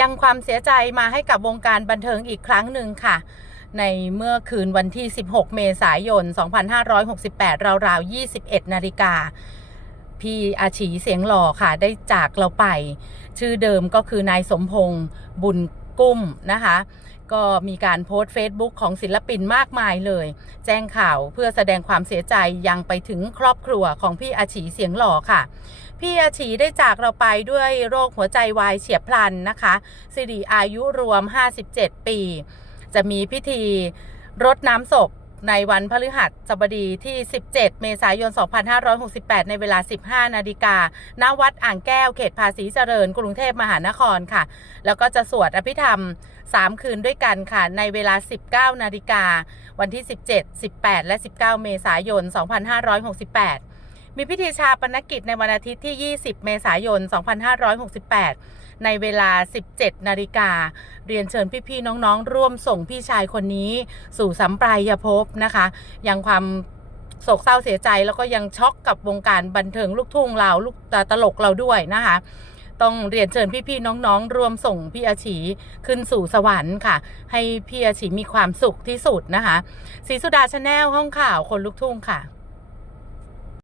ยังความเสียใจมาให้กับวงการบันเทิงอีกครั้งหนึ่งค่ะ ในเมื่อคืนวันที่ 16 เมษายน 2568 ราวๆ 21 นาฬิกาพี่อาชีเสียงหล่อค่ะได้จากเราไป ชื่อเดิมก็คือนายสมพงษ์บุญ กุ้มนะคะ ก็มีการโพสต์ Facebook ของศิลปินมากมายเลย แจ้งข่าวเพื่อแสดงความเสียใจยังไปถึงครอบครัวของพี่อาชีเสียงหล่อค่ะ พี่อาชีได้จากเราไปด้วยโรคหัวใจวายเฉียบพลันนะคะสิริอายุรวม 57 ปี จะมีพิธีรดน้ำศพ ในวันพฤหัสบดีที่ 17 เมษายน 2568 ในเวลา 15 นาฬิกา ณ วัดอ่างแก้ว เขตภาษีเจริญ กรุงเทพมหานครค่ะ แล้วก็จะสวดอภิธรรม 3 คืนด้วยกันค่ะ ในเวลา 19 นาฬิกา วันที่ 17 18 และ 19 เมษายน 2568 มีพิธีชาปนกิจในวันอาทิตย์ที่ 20 เมษายน 2568 ในเวลา 17 นาฬิกา เรียนเชิญพี่ๆน้องๆ ร่วมส่งพี่ชายคนนี้ สู่สัมปรายภพนะคะ ยังความโศกเศร้าเสียใจแล้วก็ยังช็อกกับวงการบันเทิงลูกทุ่งเราลูกตลกเราด้วยนะคะ ต้องเรียนเชิญพี่ๆน้องๆร่วมส่งพี่อาชีขึ้นสู่สวรรค์ค่ะ ให้พี่อาชีมีความสุขที่สุดนะคะศรีสุดาชาแนลห้องข่าวคนลูกทุ่งค่ะ